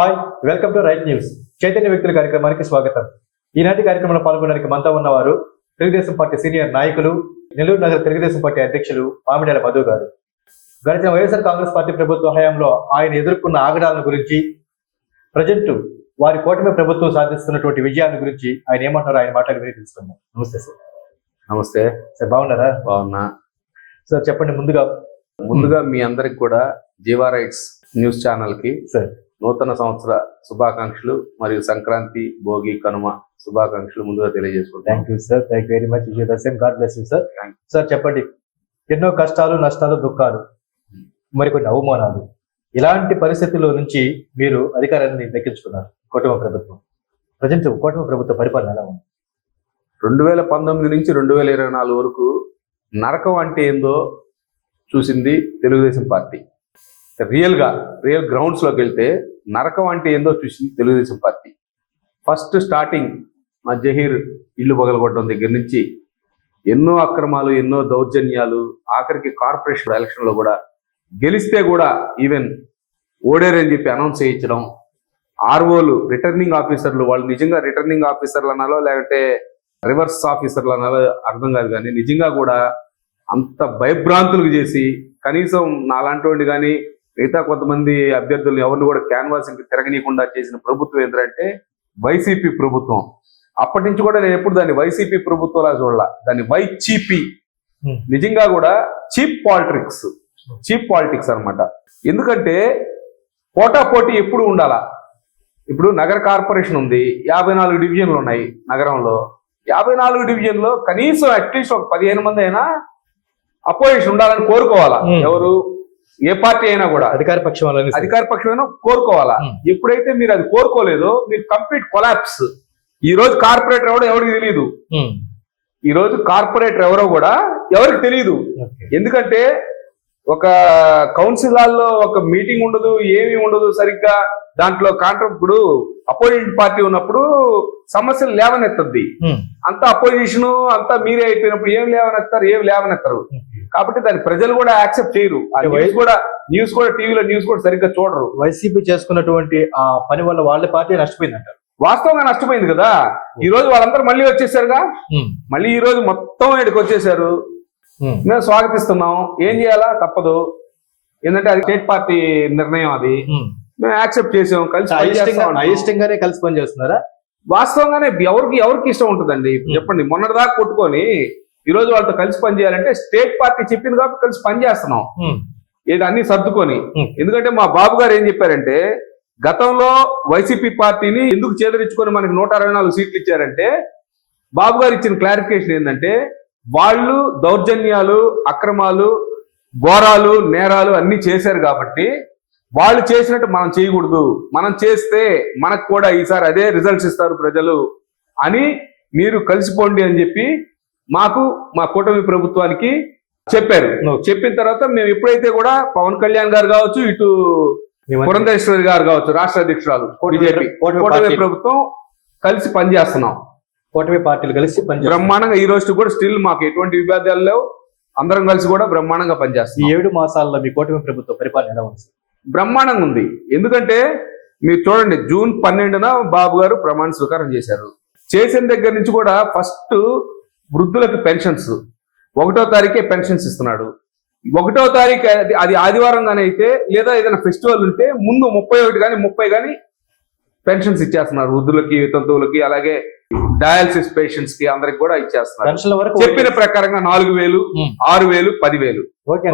Hi welcome to right news. Chaitanya వ్యక్తుల కార్యక్రమానికి స్వాగతం. ఈనాటి కార్యక్రమంలో పాల్గొనడానికి మనతో ఉన్నవారు తెలుగుదేశం పార్టీ సీనియర్ నాయకులు నెల్లూరు నగర తెలుగుదేశం పార్టీ అధ్యక్షులు మామిడాల మధు గారు. గడిచిన వైఎస్ఆర్ కాంగ్రెస్ పార్టీ ప్రభుత్వ హయాంలో ఆయన ఎదుర్కొన్న ఆగడాలను గురించి ప్రజెంట్ వారి కూటమి ప్రభుత్వం సాధిస్తున్నటువంటి విజయాల గురించి ఆయన ఏమంటారో ఆయన మాట్లాడి విని తెలుసుకుందాం. నమస్తే సార్. నమస్తే. సార్ బాగున్నారా? బాగున్నా. సార్ చెప్పండి ముందుగా. ముందుగా మీ అందరికి కూడా జీవా రైట్స్ న్యూస్ ఛానల్కి సార్. నూతన సంవత్సర శుభాకాంక్షలు మరియు సంక్రాంతి భోగి కనుమ శుభాకాంక్షలు ముందుగా తెలియజేసుకుంటాం thank you sir thank you very much God bless you sir చెప్పండి. ఎన్నో కష్టాలు నష్టాలు దుఃఖాలు మరికొన్ని అవమానాలు. ఇలాంటి పరిస్థితుల్లో నుంచి మీరు అధికారాన్ని దక్కించుకున్నారు కుటుంబ ప్రభుత్వం. ప్రజెంట్ కుటుంబ ప్రభుత్వ పరిపాలన ఎలా ఉంది? రెండు వేల పంతొమ్మిది నుంచి రెండు వేల ఇరవై నాలుగు వరకు నరకం అంటే ఏందో చూసింది తెలుగుదేశం పార్టీ. రియల్గా రియల్ గ్రౌండ్స్లోకి వెళ్తే నరకం అంటే ఏందో చూసింది తెలుగుదేశం పార్టీ. ఫస్ట్ స్టార్టింగ్ మా జహీర్ ఇల్లు పగలగొట్టడం దగ్గర నుంచి ఎన్నో అక్రమాలు ఎన్నో దౌర్జన్యాలు ఆఖరికి కార్పొరేషన్ ఎలక్షన్లో కూడా గెలిస్తే కూడా ఈవెన్ ఓడేరని చెప్పి అనౌన్స్ చేయించడం ఆర్ఓలు రిటర్నింగ్ ఆఫీసర్లు వాళ్ళు నిజంగా రిటర్నింగ్ ఆఫీసర్లు అనాలో లేదంటే రివర్స్ ఆఫీసర్లు అనాలో అర్థం కాదు కానీ నిజంగా కూడా అంత భయభ్రాంతులకు చేసి కనీసం నాలాంటి వాడిని కానీ మిగతా కొంతమంది అభ్యర్థులు ఎవరిని కూడా క్యాన్వాసింగ్ తిరగనీయకుండా చేసిన ప్రభుత్వం ఏంటంటే వైసీపీ ప్రభుత్వం. అప్పటి నుంచి కూడా నేను ఎప్పుడు దాన్ని వైసీపీ ప్రభుత్వంలా చూడాల. దాన్ని వైచీపీ. నిజంగా కూడా చీప్ పాలిటిక్స్. చీప్ పాలిటిక్స్ అన్నమాట. ఎందుకంటే పోటా పోటీ ఎప్పుడు ఉండాలా? ఇప్పుడు నగర కార్పొరేషన్ ఉంది. యాభై నాలుగు డివిజన్లు ఉన్నాయి నగరంలో. యాభై నాలుగు డివిజన్లో కనీసం అట్లీస్ట్ ఒక పదిహేను మంది అయినా అపోజిషన్ ఉండాలని కోరుకోవాలా. ఎవరు? ఏ పార్టీ అయినా కూడా అధికార పక్షం అధికార పక్షమైనా కోరుకోవాలా Hmm. ఎప్పుడైతే మీరు అది కోరుకోలేదో మీరు కంప్లీట్ కొలాప్స్ ఈ రోజు కార్పొరేటర్ ఎవడో ఎవరికి తెలియదు ఉమ్. ఈ రోజు కార్పొరేటర్ ఎవరో కూడా ఎవరికి తెలియదు. ఎందుకంటే ఒక కౌన్సిల్ హాల్లో ఒక మీటింగ్ ఉండదు ఏమీ ఉండదు సరిగ్గా దాంట్లో కాంట్రా ఇప్పుడు అపోజిషన్ పార్టీ ఉన్నప్పుడు సమస్యలు లేవనెత్తద్ది ఉమ్. అంతా అపోజిషన్ అంతా మీరే అయిపోయినప్పుడు ఏం లేవనెత్తారు ఏం లేవనెత్తరు. కాబట్టి దాన్ని ప్రజలు కూడా యాక్సెప్ట్ చేయరు. న్యూస్ కూడా న్యూస్ కూడా టీవీలో న్యూస్ కూడా సరిగ్గా చూడరు. వైసీపీ చేసుకున్నటువంటి ఆ పని వల్ల వాళ్ళ పార్టీ నష్టపోయిందంటారు. వాస్తవంగా నష్టపోయింది కదా? ఈ రోజు వాళ్ళందరూ మళ్ళీ వచ్చేసారుగా. మళ్ళీ ఈ రోజు మొత్తం ఇక్కడికి వచ్చేసారు. మేము స్వాగతిస్తున్నాం. ఏం చేయాలా? తప్పదు. ఏంటంటే అది స్టేట్ పార్టీ నిర్ణయం అది. మేము యాక్సెప్ట్ చేసాం. కలిసి. అయిష్టంగానే కలిసి పని చేస్తున్నారా? వాస్తవంగానే ఎవరికి ఎవరికి ఇష్టం ఉంటుందండి? చెప్పండి. మొన్నటిదాకా కొట్టుకొని ఈ రోజు వాళ్ళతో కలిసి పని చేయాలంటే స్టేట్ పార్టీ చెప్పింది కాబట్టి కలిసి పని చేస్తున్నాం ఉమ్. ఏది అన్ని సర్దుకొని. ఎందుకంటే మా బాబు గారు ఏం చెప్పారంటే గతంలో వైసీపీ పార్టీని ఎందుకు చేదరించుకొని మనకి నూట అరవై నాలుగు సీట్లు ఇచ్చారంటే బాబు గారు ఇచ్చిన క్లారిఫికేషన్ ఏంటంటే వాళ్ళు దౌర్జన్యాలు అక్రమాలు ఘోరాలు నేరాలు అన్ని చేశారు కాబట్టి వాళ్ళు చేసినట్టు మనం చేయకూడదు మనం చేస్తే మనకు కూడా ఈసారి అదే రిజల్ట్స్ ఇస్తారు ప్రజలు అని మీరు కలిసిపోండి అని చెప్పి మాకు మా కూటమి ప్రభుత్వానికి చెప్పారు. చెప్పిన తర్వాత మేము ఎప్పుడైతే కూడా పవన్ కళ్యాణ్ గారు కావచ్చు ఇటు పురంధేశ్వరి గారు కావచ్చు రాష్ట్ర అధ్యక్షురాలు కూటమి- బీజేపీ. ప్రభుత్వం కలిసి పనిచేస్తున్నాం. కూటమి పార్టీలు కలిసి బ్రహ్మాండంగా ఈ రోజు కూడా స్టిల్ మాకు ఎటువంటి విభేదాలు లేవు. అందరం కలిసి కూడా బ్రహ్మాండంగా ఈ పనిచేస్తాం ఏడు మాసాల్లో మీ కూటమి ప్రభుత్వ పరిపాలన ఎలా ఉంది? బ్రహ్మాండంగా ఉంది. ఎందుకంటే మీరు చూడండి జూన్ పన్నెండున బాబు గారు ప్రమాణ స్వీకారం చేశారు. చేసిన దగ్గర నుంచి కూడా ఫస్ట్ వృద్ధులకు పెన్షన్స్. ఒకటో తారీఖే పెన్షన్స్ ఇస్తున్నాడు. ఒకటో తారీఖు అది ఆదివారం కానీ అయితే లేదా ఏదైనా ఫెస్టివల్ ఉంటే ముందు ముప్పై ఒకటి కానీ ముప్పై కానీ పెన్షన్స్ ఇచ్చేస్తున్నారు. వృద్ధులకి వితంతువులకి అలాగే డయాలసిస్ పేషెంట్స్కి అందరికి కూడా ఇచ్చేస్తున్నారు. చెప్పిన ప్రకారంగా నాలుగు వేలు. ఆరు వేలు పదివేలు ఓకే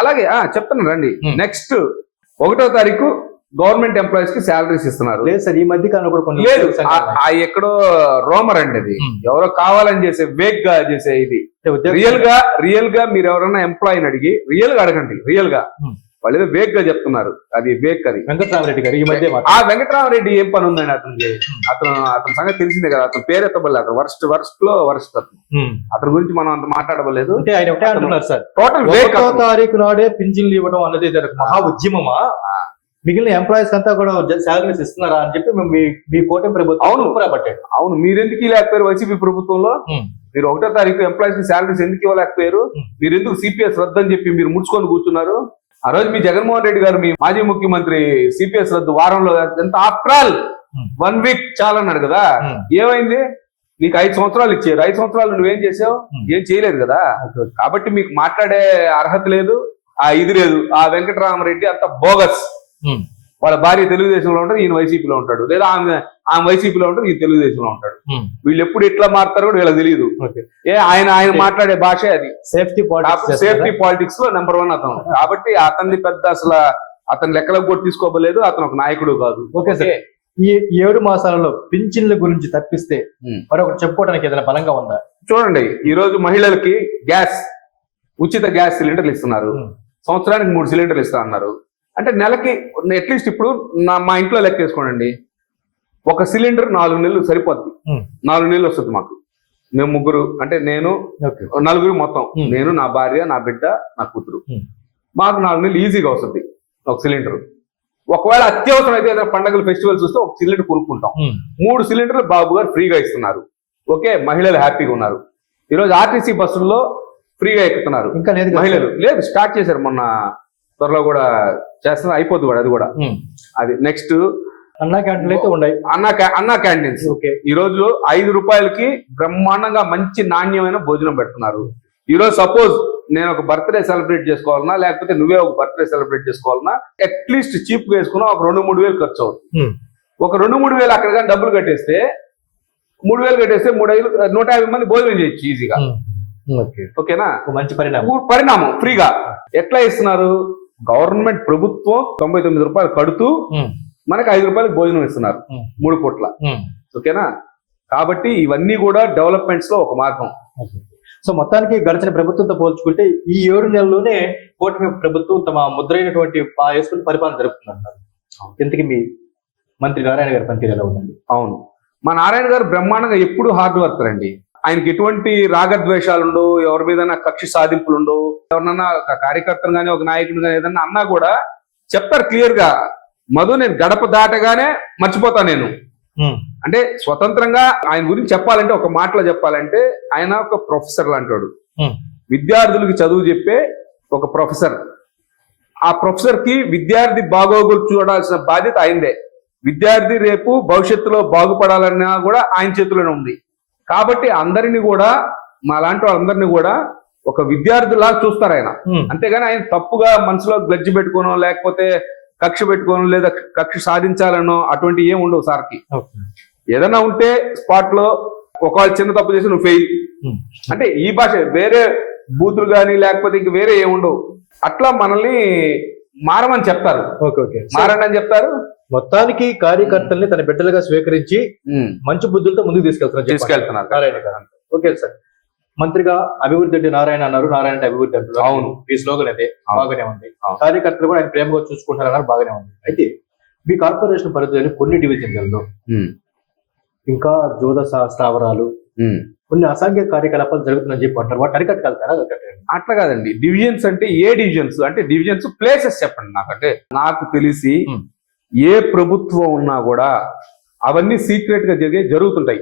అలాగే ఆ, చెప్తాను రండి. నెక్స్ట్ ఒకటో తారీఖు గవర్నమెంట్ ఎంప్లాయీస్కి శాలరీస్ ఇస్తున్నారు. లేదు సార్ ఈ మధ్య లేదు ఆ ఎక్కడో రోమర్ అండి అది. ఎవరో కావాలని చేసే వేగ్గా చేసే ఇది. రియల్గా రియల్గా మీరు ఎవరైనా ఎంప్లాయీని అడిగి రియల్గా అడగండి రియల్గా. వాళ్ళు ఏదో వేగ్గా చెప్తున్నారు. అది వేగ్ అది. వెంకటరామరెడ్డి గారు ఈ మధ్య ఆ వెంకటరామరెడ్డి ఏం పని ఉందండి అతనికి అతను అతని సంగతి తెలిసిందే కదా అతను పేరు ఎత్తబడలేదు అతను. వర్స్ట్ వర్స్ట్లో వర్స్ట్ అతను. అతని గురించి మనం అంత మాట్లాడబలేదు అంటే ఆయన ఒకటే అంటున్నారు సార్. టోటల్ తారీఖు నాడే పింఛన్లు ఇవ్వడం అన్నది మహా ఉద్యమమా? మిగిలిన ఎంప్లాయీస్ అంతా కూడా శాలరీస్ ఇస్తున్నారా అని చెప్పి మేము మీ మీ కూటమి ప్రభుత్వం అవును. పట్టాడు అవును మీరెందుకు లేకపోయారు వైసీపీ ప్రభుత్వంలో. మీరు ఒకటో తారీఖు ఎంప్లాయీస్కి శాలరీస్ ఎందుకు ఇవ్వలేకపోయారు. మీరు ఎందుకు సిపిఎస్ రద్దని చెప్పి మీరు ముడుచుకొని కూర్చున్నారు ఆ రోజు మీ జగన్మోహన్ రెడ్డి గారు మీ మాజీ ముఖ్యమంత్రి సిపిఎస్ రద్దు వారంలో ఎంత ఆఫ్టర్ ఆల్. వన్ వీక్ చాలన్నాడు కదా. ఏమైంది నీకు ఐదు సంవత్సరాలు ఇచ్చారు ఐదు సంవత్సరాలు నువ్వేం చేసావు. ఏం చేయలేదు కదా కాబట్టి మీకు మాట్లాడే అర్హత లేదు ఆ ఇది లేదు ఆ వెంకటరామరెడ్డి అంత బోగస్. వాళ్ళ భార్య తెలుగుదేశంలో ఉంటుంది ఈయన వైసీపీలో ఉంటాడు. లేదా ఆమె ఆమె వైసీపీలో ఉంటాడు ఈయన తెలుగుదేశంలో ఉంటాడు. ఉమ్. వీళ్ళు ఎప్పుడు ఎట్లా మారుతారో కూడా వీళ్ళకి తెలియదు ఏ ఆయన ఆయన. మాట్లాడే భాషే అది. సేఫ్టీ పాలిటిక్స్ సేఫ్టీ పాలిటిక్స్లో నెంబర్ వన్ అతను. కాబట్టి అతన్ని పెద్ద అసలు అతని లెక్కలకు కూడా తీసుకోవలేదు అతను ఒక నాయకుడు కాదు. ఓకే సార్ ఈ ఏడు మాసాలలో పింఛన్ల గురించి తప్పిస్తే ఉమ్. మరొకటి చెప్పుకోవడానికి ఏదైనా బలంగా ఉందా? చూడండి ఈ రోజు మహిళలకి గ్యాస్ ఉచిత గ్యాస్ సిలిండర్లు ఇస్తున్నారు. సంవత్సరానికి మూడు సిలిండర్లు ఇస్తా అన్నారు అంటే నెలకి అట్లీస్ట్ ఇప్పుడు నా మా ఇంట్లో లెక్క వేసుకోండి ఒక సిలిండర్ నాలుగు నెలలు సరిపోద్ది. నాలుగు నెలలు వస్తుంది మాకు. మేము ముగ్గురు అంటే నేను నలుగురు మొత్తం. నేను నా భార్య నా బిడ్డ నా కూతురు. మాకు నాలుగు నెలలు ఈజీగా వస్తుంది ఒక సిలిండర్. ఒకవేళ అత్యవసరం అయితే ఏదైనా పండగలు ఫెస్టివల్స్ వస్తే ఒక సిలిండర్ కొనుక్కుంటాం. మూడు సిలిండర్లు బాబు గారు ఫ్రీగా ఇస్తున్నారు. ఓకే మహిళలు హ్యాపీగా ఉన్నారు. ఈరోజు ఆర్టీసీ బస్సుల్లో ఫ్రీగా ఎక్కుతున్నారు. ఇంకా లేదు మహిళలు. లేదు స్టార్ట్ చేశారు మొన్న త్వరలో కూడా చేస్తున్నారు అయిపోద్ది కూడా అది కూడా. అది నెక్స్ట్ అన్నా క్యాంటీన్లు అయితే ఉన్నాయి. అన్నా అన్నా క్యాంటీన్స్. ఓకే. ఈ రోజు ఐదు రూపాయలకి బ్రహ్మాండంగా మంచి నాణ్యమైన భోజనం పెడుతున్నారు. ఈ రోజు సపోజ్ నేను ఒక బర్త్డే సెలబ్రేట్ చేసుకోవాలన్నా లేకపోతే నువ్వే ఒక బర్త్డే సెలబ్రేట్ చేసుకోవాలన్నా అట్లీస్ట్ చీప్గా వేసుకున్నా ఒక రెండు మూడు వేలు ఖర్చు అవుతుంది. ఒక రెండు మూడు వేలు అక్కడ కానీ డబ్బులు కట్టేస్తే మూడు వేలు కట్టేస్తే మూడు ఐదు నూట యాభై మంది భోజనం చేయొచ్చు ఈజీగా ఓకేనా? మంచి పరిణామం. పరిణామం ఫ్రీగా ఎట్లా ఇస్తున్నారు? గవర్నమెంట్ ప్రభుత్వం తొంభై తొమ్మిది రూపాయలు కడుతూ. మనకి ఐదు రూపాయలకు భోజనం ఇస్తున్నారు. మూడు పూట్ల. ఉమ్. ఓకేనా? కాబట్టి ఇవన్నీ కూడా డెవలప్మెంట్స్లో ఒక మార్గం. సో మొత్తానికి గడిచిన ప్రభుత్వంతో పోల్చుకుంటే ఈ ఏడు నెలల్లోనే కూటమి ప్రభుత్వం తమ ముద్రైనటువంటి వేసుకుని పరిపాలన జరుపుతున్నారు. ఇంతకీ మీ మంత్రి నారాయణ గారి పనితీరు ఎలా ఉందండి? అవును. మా నారాయణ గారు బ్రహ్మాండంగా ఎప్పుడు హార్డ్ వర్కర్ అండి. ఆయనకి ఎటువంటి రాగద్వేషాలు ఉండవు ఎవరి మీద కక్షి సాధింపులు ఉండవు ఎవరినన్నా ఒక కార్యకర్తను కానీ ఒక నాయకుడు కానీ ఏదన్నా అన్నా కూడా చెప్తారు క్లియర్గా మధు నేను గడప దాటగానే మర్చిపోతా నేను. అంటే స్వతంత్రంగా ఆయన గురించి చెప్పాలంటే ఒక మాటలో చెప్పాలంటే ఆయన ఒక ప్రొఫెసర్ Hmm. విద్యార్థులకి చదువు చెప్పే ఒక ప్రొఫెసర్. ఆ ప్రొఫెసర్కి విద్యార్థి బాగోగులు చూడాల్సిన బాధ్యత ఆయనదే. విద్యార్థి రేపు భవిష్యత్తులో బాగుపడాలన్నా కూడా ఆయన చేతిలోనే ఉంది. కాబట్టి అందరిని కూడా మా లాంటి వాళ్ళందరినీ కూడా ఒక విద్యార్థిలా చూస్తారు ఆయన. అంతేగాని ఆయన తప్పుగా మనసులో గజ్జి పెట్టుకోనో లేకపోతే కక్ష పెట్టుకోనో లేదా కక్ష సాధించాలనో అటువంటి ఏం ఉండవు సార్కి. ఏదైనా ఉంటే స్పాట్లో ఒకవేళ చిన్న తప్పు చేసి నువ్వు ఫెయిల్. అంటే ఈ భాష వేరే బూతులు కానీ లేకపోతే ఇంక వేరే ఏం ఉండవు. అట్లా మనల్ని మారమని చెప్తారు. Okay okay. సో మారండి అని చెప్తారు. మొత్తానికి కార్యకర్తల్ని తన బిడ్డలుగా స్వీకరించి మంచి బుద్ధులతో ముందుకు తీసుకెళ్తున్నారు. తీసుకెళ్తున్నారు. Okay sir. మంత్రిగా అభివృద్ధి అంటే నారాయణ అన్నారు. నారాయణ అంటే అభివృద్ధి అంటారు అవును. ఈ స్లోగన్ అదే అవును. బాగానే ఉంది. కార్యకర్తలు కూడా ఆయన ప్రేమగా చూసుకుంటారు అన్నారు బాగానే ఉంది. అయితే మీ కార్పొరేషన్ పరిధిలోని కొన్ని డివిజన్లలో ఇంకా జోద స్థావరాలు. కొన్ని అసాంఘిక కార్యకలాపాలు జరుగుతుందని చెప్పి అంటారు వాటి అరికట్టగలుగుతారా? అట్లా కాదండి. డివిజన్స్ అంటే ఏ డివిజన్స్? అంటే డివిజన్స్ ప్లేసెస్ చెప్పండి నాకంటే. నాకు తెలిసి. ఏ ప్రభుత్వం ఉన్నా కూడా అవన్నీ సీక్రెట్గా జరిగే జరుగుతుంటాయి.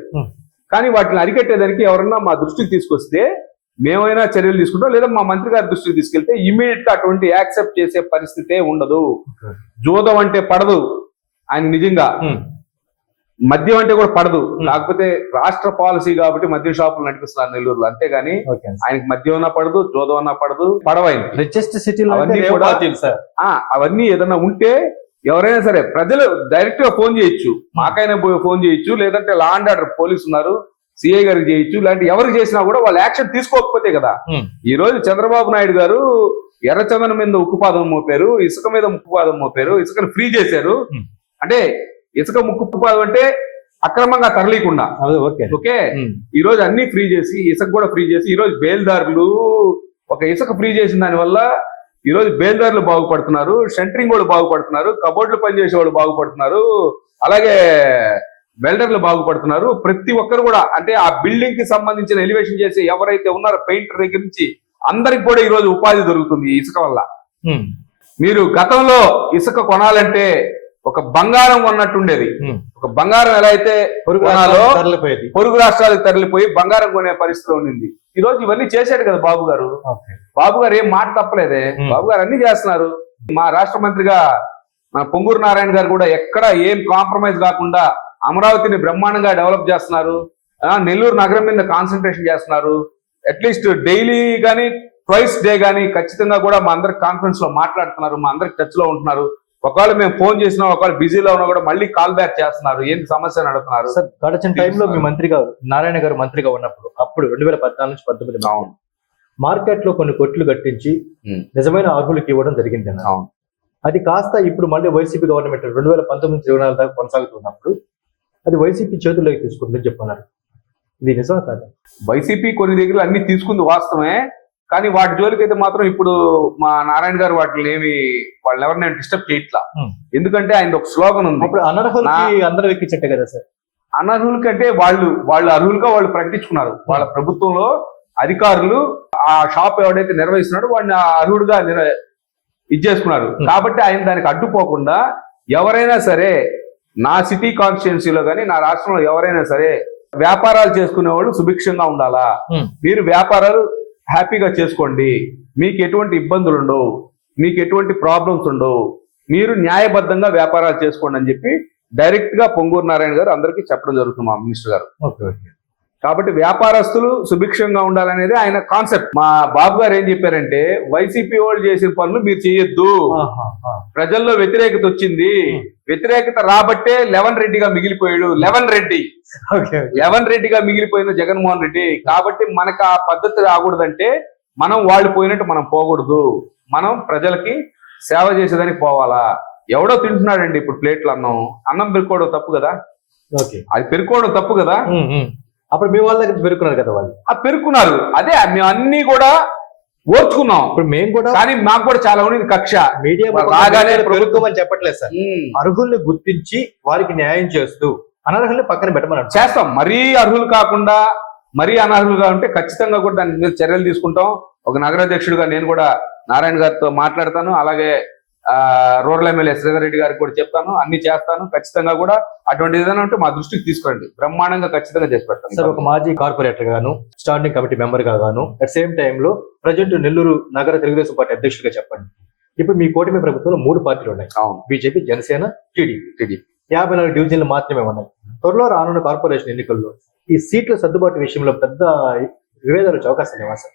కానీ వాటిని అరికట్టేదానికి ఎవరన్నా మా దృష్టికి తీసుకొస్తే మేమైనా చర్యలు తీసుకుంటాం. లేదా మా మంత్రి గారి దృష్టికి తీసుకెళ్తే ఇమీడియట్గా అటువంటి యాక్సెప్ట్ చేసే పరిస్థితే ఉండదు. జోదం అంటే పడదు. ఆయన నిజంగా. మద్యం అంటే కూడా పడదు. కాకపోతే రాష్ట్ర పాలసీ కాబట్టి మద్యం షాపులు నడిపిస్తున్నారు నెల్లూరులో. అంతేగాని ఆయనకి మద్యం అన్నా పడదు జోదం అన్నా పడదు పడవైంది. రిచెస్ట్ సిటీలో అవన్నీ కూడా- సార్. ఆ అవన్నీ ఏదైనా ఉంటే ఎవరైనా సరే ప్రజలు డైరెక్ట్గా ఫోన్ చేయొచ్చు. మాకైనా పోయి ఫోన్ చేయొచ్చు. లేదంటే లా అండ్ ఆర్డర్ పోలీసు ఉన్నారు. సిఐ గారికి చేయొచ్చు. ఇలాంటి ఎవరికి చేసినా కూడా వాళ్ళు యాక్షన్ తీసుకోకపోతే కదా. ఈ రోజు చంద్రబాబు నాయుడు గారు ఎర్రచందనం మీద ఉక్కుపాదం మోపారు ఇసుక మీద ముక్కుపాదం మోపారు ఇసుకను ఫ్రీ చేశారు. అంటే ఇసుక ముక్కుపాదం అంటే అక్రమంగా తరలీకుండా. ఓకే. ఈ రోజు అన్ని ఫ్రీ చేసి ఇసుక కూడా ఫ్రీ చేసి ఈ రోజు బేల్దారులు ఒక ఇసుక ఫ్రీ చేసిన దాని వల్ల ఈ రోజు బేల్దారులు బాగుపడుతున్నారు షంటరింగ్ వాళ్ళు బాగుపడుతున్నారు కబోర్డ్లు పనిచేసే వాళ్ళు బాగుపడుతున్నారు అలాగే వెల్డర్లు బాగుపడుతున్నారు. ప్రతి ఒక్కరు కూడా అంటే ఆ బిల్డింగ్కి సంబంధించిన ఎలివేషన్ చేసే ఎవరైతే ఉన్నారో పెయింటర్ దగ్గర నుంచి అందరికి కూడా ఈ రోజు ఉపాధి దొరుకుతుంది ఇసుక వల్ల. మీరు గతంలో ఇసుక కొనాలంటే ఒక బంగారం కొన్నట్టుండేది. ఒక బంగారం ఎలా అయితే పొరుగు పొరుగు రాష్ట్రాలకు తరలిపోయి బంగారం కొనే పరిస్థితి ఉండింది. ఈ రోజు ఇవన్నీ చేశాడు కదా బాబు గారు. బాబు గారు ఏం మాట తప్పలేదే. బాబు గారు అన్ని చేస్తున్నారు. మా రాష్ట్ర మంత్రిగా మన పొంగూరు నారాయణ గారు కూడా ఎక్కడ ఏం కాంప్రమైజ్ కాకుండా అమరావతిని బ్రహ్మాండంగా డెవలప్ చేస్తున్నారు. నెల్లూరు నగరం మీద కాన్సన్ట్రేషన్ చేస్తున్నారు. అట్లీస్ట్ డైలీ కానీ ట్వైస్ డే కానీ ఖచ్చితంగా కూడా మా అందరికి కాన్ఫరెన్స్లో మాట్లాడుతున్నారు. మా అందరికి టచ్లో ఉంటున్నారు. ఒకవేళ మేము ఫోన్ చేసినా ఒకవేళ బిజీలో ఉన్నా కూడా మళ్ళీ కాల్ బ్యాక్ చేస్తున్నారు. ఏంటి సమస్య అని అడుగుతున్నారు? సార్ గడిచిన టైంలో మీ మంత్రి గారు నారాయణ గారు మంత్రిగా ఉన్నప్పుడు అప్పుడు రెండు వేల పద్నాలుగు నుంచి పంతొమ్మిది అవును. మార్కెట్లో కొన్ని కొట్లు కట్టించి. నిజమైన అర్హులకు ఇవ్వడం జరిగింది అది కాస్త ఇప్పుడు మళ్ళీ వైసీపీ గవర్నమెంట్ రెండు వేల పంతొమ్మిది ఇరవై నాలుగు దాకా కొనసాగుతున్నప్పుడు అది వైసీపీ చేతుల్లోకి తీసుకుందని చెప్పన్నారు. ఇది నిజమా కాదు? వైసీపీ కొన్ని దగ్గర అన్ని తీసుకుంది వాస్తవమే కానీ వాటి జోలికి అయితే మాత్రం ఇప్పుడు మా నారాయణ గారు వాటిని ఏమి వాళ్ళు ఎవరిని డిస్టర్బ్ చేయట్లా. ఎందుకంటే ఆయన ఒక స్లోగన్ ఉంది. అప్పుడు అనర్హులకి అందరూ ఎక్కించట్టే కదా సార్? అనర్హుల కంటే వాళ్ళు వాళ్ళు అర్హులుగా వాళ్ళు ప్రకటించుకున్నారు. వాళ్ళ ప్రభుత్వంలో అధికారులు ఆ షాప్ ఎవడైతే నిర్వహిస్తున్నాడో వాడిని అర్హుడుగా నిర్ ఇది చేసుకున్నారు Hmm. కాబట్టి ఆయన దానికి అడ్డుపోకుండా ఎవరైనా సరే నా సిటీ కాన్స్టిట్యున్సీలో కానీ నా రాష్ట్రంలో ఎవరైనా సరే వ్యాపారాలు చేసుకునే వాళ్ళు సుభిక్షంగా ఉండాలా? Hmm. మీరు వ్యాపారాలు హ్యాపీగా చేసుకోండి. మీకు ఎటువంటి ఇబ్బందులు ఉండవు. మీకు ఎటువంటి ప్రాబ్లమ్స్ ఉండవు. మీరు న్యాయబద్ధంగా వ్యాపారాలు చేసుకోండి అని చెప్పి డైరెక్ట్గా పొంగూరు నారాయణ గారు అందరికీ చెప్పడం జరుగుతుంది మా మినిస్టర్ గారు. Okay okay. కాబట్టి వ్యాపారస్తులు సుభిక్షంగా ఉండాలనేది ఆయన కాన్సెప్ట్. మా బాబు గారు ఏం చెప్పారంటే వైసీపీ వాళ్ళు చేసిన పనులు మీరు చేయొద్దు. ప్రజల్లో వ్యతిరేకత వచ్చింది. వ్యతిరేకత రాబట్టే లెవెన్ రెడ్డిగా మిగిలిపోయాడు. లెవెన్ రెడ్డి. లెవెన్ రెడ్డిగా మిగిలిపోయిన జగన్మోహన్ రెడ్డి. కాబట్టి మనకు ఆ పద్ధతి రాకూడదంటే మనం వాళ్ళు పోయినట్టు మనం పోకూడదు. మనం ప్రజలకి సేవ చేసేదానికి పోవాలా. ఎవడో తింటున్నాడండి ఇప్పుడు ప్లేట్లు అన్నం. అన్నం పెరుకోవడం తప్పు కదా? ఓకే. అది పెరుకోవడం తప్పు కదా? అప్పుడు మీ వాళ్ళ దగ్గర పెరుగుతున్నారు కదా వాళ్ళు? ఆ పెరుకున్నారు అదే మేము అన్ని కూడా ఓర్చుకున్నాం. ఇప్పుడు మేము కూడా కానీ మాకు కూడా చాలా ఉన్నది కక్ష. మీడియా రాగానే ప్రభుత్వం- అని చెప్పట్లేదు సార్. అర్హుల్ని గుర్తించి వారికి న్యాయం చేస్తూ అనర్హుల్ని పక్కన పెట్టమన్నారు చేస్తాం. మరీ అర్హులు కాకుండా మరీ అనర్హులుగా ఉంటే ఖచ్చితంగా కూడా దాని మీద చర్యలు తీసుకుంటాం. ఒక నగరాధ్యక్షుడిగా నేను కూడా నారాయణ గారితో మాట్లాడతాను. అలాగే రూరల్ ఎమ్మెల్యే శ్రీధర్ రెడ్డి గారికి కూడా చెప్తాను అన్ని చేస్తాను. ఖచ్చితంగా కూడా అటువంటి ఏదైనా ఉంటే మా దృష్టికి తీసుకురండి బ్రహ్మాండంగా ఖచ్చితంగా చేసి సార్ ఒక పెడతాను మాజీ కార్పొరేటర్ గాను స్టాండింగ్ కమిటీ మెంబర్గా గాను అట్ సేమ్ టైంలో ప్రజెంట్ నెల్లూరు నగర తెలుగుదేశం పార్టీ అధ్యక్షుడిగా చెప్పండి. ఇప్పుడు మీ కూటమి ప్రభుత్వంలో మూడు పార్టీలు ఉన్నాయి. BJP Janasena TDP. టీడీపీ. యాభై నాలుగు డివిజన్లు మాత్రమే ఉన్నాయి. త్వరలో రానున్న కార్పొరేషన్ ఎన్నికల్లో ఈ సీట్ల సర్దుబాటు విషయంలో పెద్ద విభేదాలు వచ్చే అవకాశం లేవా సార్?